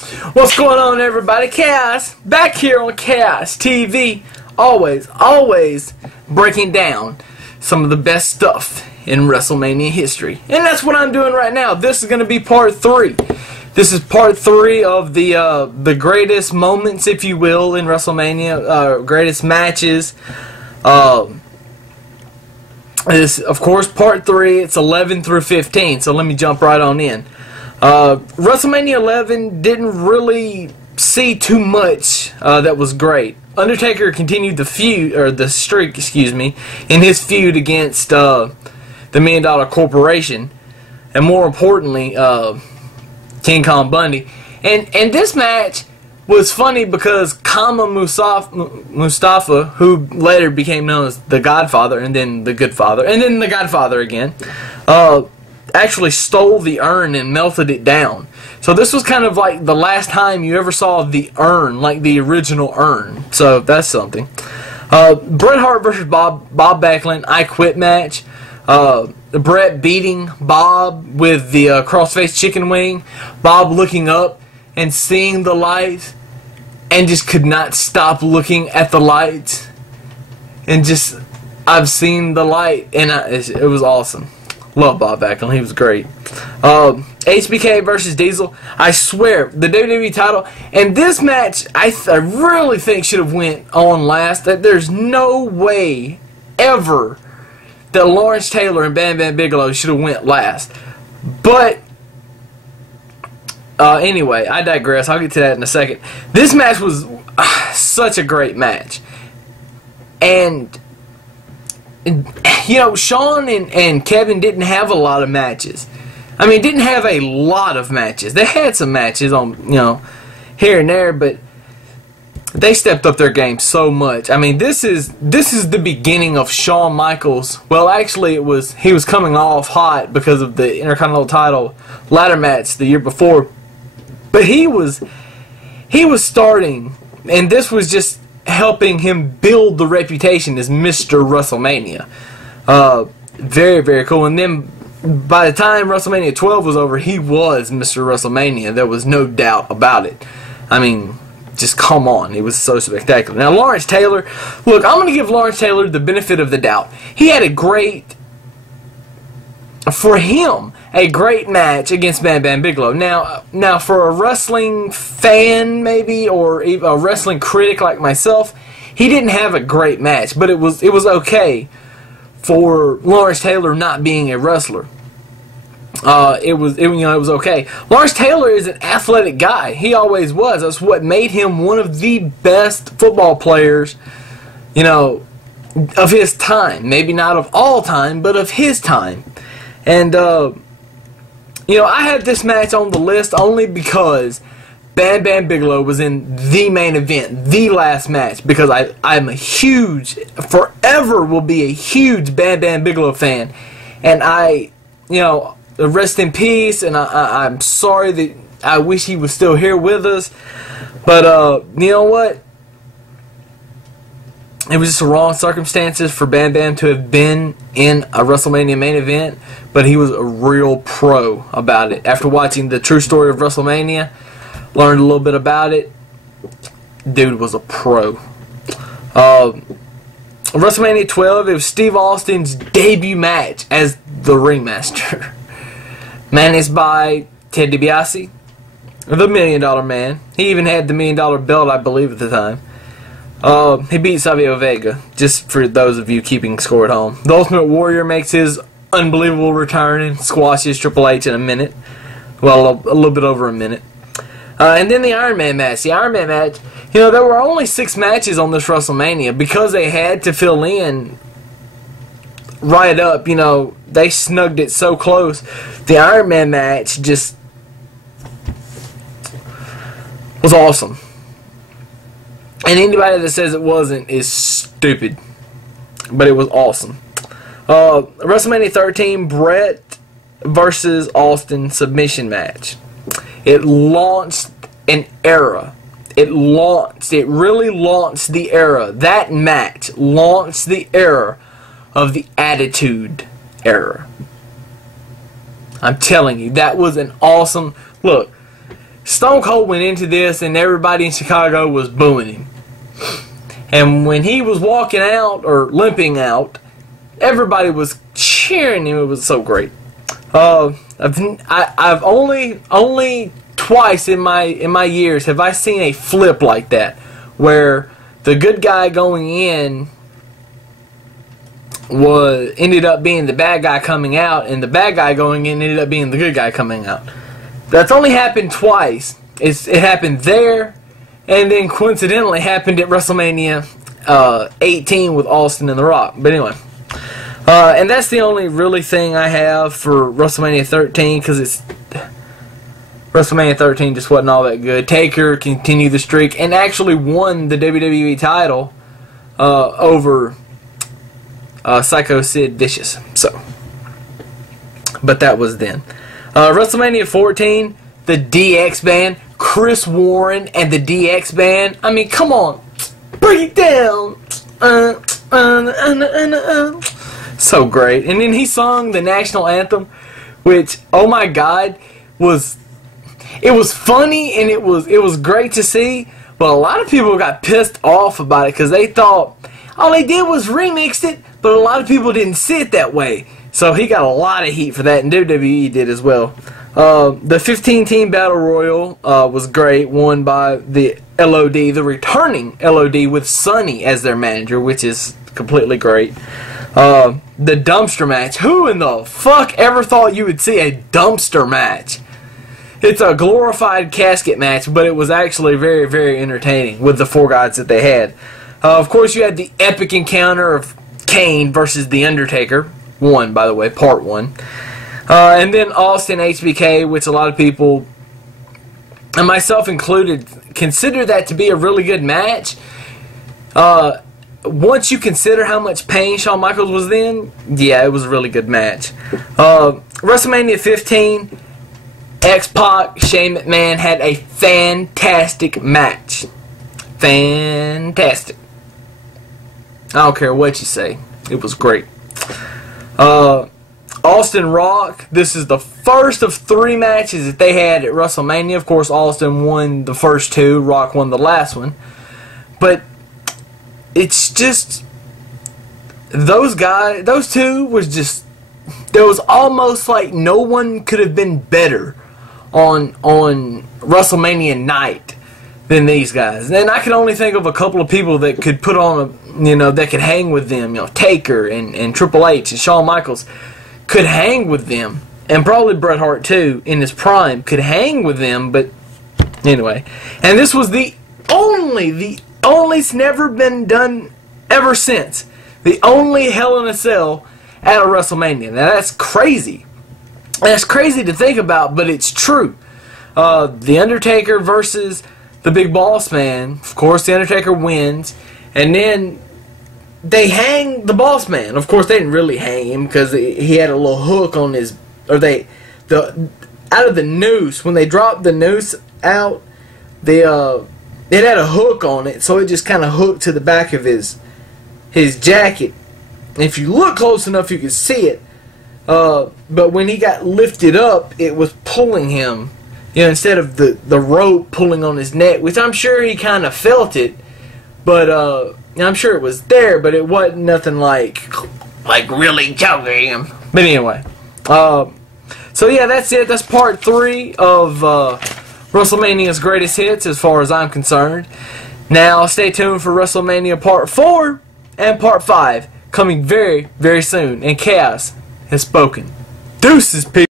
What's going on, everybody? Chaos back here on Chaos TV, always breaking down some of the best stuff in WrestleMania history, and that's what I'm doing right now. This is going to be part 3. This is part 3 of the greatest moments, if you will, in WrestleMania, greatest matches. This, of course, part 3. It's 11 through 15. So let me jump right on in. WrestleMania 11 didn't really see too much that was great. Undertaker continued the feud, or the streak, excuse me, in his feud against the $1 Million Corporation, and more importantly, King Kong Bundy. And this match was funny because Kama Mustafa, who later became known as the Godfather, and then the Good Father, and then the Godfather again, actually stole the urn and melted it down. So this was kind of like the last time you ever saw the urn, like the original urn. So that's something. Bret Hart versus Bob Backlund, I Quit match. Bret beating Bob with the crossface chicken wing. Bob looking up and seeing the lights and just could not stop looking at the lights. And just, I've seen the light, and it was awesome. Love Bob Backlund. He was great. HBK versus Diesel. I swear, the WWE title. And this match, I really think should have went on last. That there's no way ever that Lawrence Taylor and Bam Bam Bigelow should have went last. But anyway, I digress. I'll get to that in a second. This match was such a great match. And you know, Shawn and Kevin didn't have a lot of matches. I mean, didn't have a lot of matches. They had some matches on, you know, here and there, but they stepped up their game so much. I mean, this is the beginning of Shawn Michaels. Well, actually, he was coming off hot because of the Intercontinental title ladder match the year before, but he was starting, and this was just helping him build the reputation as Mr. WrestleMania. Very, very cool. And then by the time WrestleMania 12 was over, he was Mr. WrestleMania. There was no doubt about it. I mean, just come on. It was so spectacular. Now, Lawrence Taylor, look, I'm going to give Lawrence Taylor the benefit of the doubt. He had a great match against Bam Bam Bigelow. Now for a wrestling fan, maybe, or even a wrestling critic like myself, he didn't have a great match, but it was okay for Lawrence Taylor not being a wrestler. It was okay. Lawrence Taylor is an athletic guy. He always was. That's what made him one of the best football players, you know, of his time. Maybe not of all time, but of his time. And, you know, I had this match on the list only because Bam Bam Bigelow was in the main event, the last match, because I'm a huge, forever will be a huge Bam Bam Bigelow fan. And you know, rest in peace, and I'm sorry that I wish he was still here with us. But, you know what? It was just the wrong circumstances for Bam Bam to have been in a WrestleMania main event, but he was a real pro about it. After watching the true story of WrestleMania, learned a little bit about it. Dude was a pro. WrestleMania 12, it was Steve Austin's debut match as the Ringmaster. Managed by Ted DiBiase, the $1 Million Man. He even had the $1 Million belt, I believe, at the time. He beat Savio Vega, just for those of you keeping score at home. The Ultimate Warrior makes his unbelievable return and squashes Triple H in a minute. Well, a little bit over a minute. And then the Iron Man match. The Iron Man match, you know, there were only 6 matches on this WrestleMania because they had to fill in right up, you know, they snugged it so close. The Iron Man match just was awesome. And anybody that says it wasn't is stupid. But it was awesome. WrestleMania 13, Bret versus Austin submission match. It launched an era. It really launched the era. That match launched the era of the Attitude Era. I'm telling you, that was an awesome... Look, Stone Cold went into this and everybody in Chicago was booing him. And when he was walking out or limping out, everybody was cheering him. It was so great. I've only twice in my years have I seen a flip like that, where the good guy going in ended up being the bad guy coming out, and the bad guy going in ended up being the good guy coming out. That's only happened twice. It happened there, and then coincidentally happened at WrestleMania 18 with Austin and The Rock. But anyway, and that's the only really thing I have for WrestleMania 13, because it's WrestleMania 13 just wasn't all that good. Taker continued the streak and actually won the WWE title over Psycho Sid Vicious. So, but that was then. WrestleMania 14, the DX Band, Chris Warren and the DX Band. I mean, come on, break it down. So great. And then he sung the national anthem, which, oh my God, it was funny and it was great to see. But a lot of people got pissed off about it because they thought all they did was remixed it, but a lot of people didn't see it that way. So he got a lot of heat for that, and WWE did as well. The 15-team Battle Royal was great, won by the LOD, the returning LOD with Sonny as their manager, which is completely great. The dumpster match. Who in the fuck ever thought you would see a dumpster match? It's a glorified casket match, but it was actually very, very entertaining with the four guys that they had. Of course, you had the epic encounter of Kane versus The Undertaker. One, by the way, part one. And then Austin HBK, which a lot of people, and myself included, consider that to be a really good match. Once you consider how much pain Shawn Michaels was in, yeah, it was a really good match. WrestleMania 15, X-Pac, Shane McMahon had a fantastic match. Fantastic. I don't care what you say. It was great. Austin Rock, this is the first of 3 matches that they had at WrestleMania. Of course, Austin won the first 2, Rock won the last one. But it's just, those two was just, there was almost like no one could have been better on WrestleMania night than these guys. And I can only think of a couple of people that could put on that could hang with them. Taker and Triple H and Shawn Michaels could hang with them, and probably Bret Hart too in his prime could hang with them. But anyway, and this was the only, it's never been done ever since. The only Hell in a Cell at a WrestleMania. Now that's crazy. That's crazy to think about, but it's true. The Undertaker versus the Big Boss Man. Of course, the Undertaker wins, and then they hang the Boss Man. Of course, they didn't really hang him because he had a little hook on his, out of the noose. When they dropped the noose out, it had a hook on it, so it just kind of hooked to the back of his jacket. And if you look close enough, you can see it. But when he got lifted up, it was pulling him. Instead of the rope pulling on his neck, which I'm sure he kind of felt it, but I'm sure it was there, but it wasn't nothing like really choking him. But anyway, so yeah, that's it. That's part 3 of WrestleMania's greatest hits, as far as I'm concerned. Now, stay tuned for WrestleMania Part 4 and Part 5 coming very, very soon. And Chaos has spoken. Deuces, people.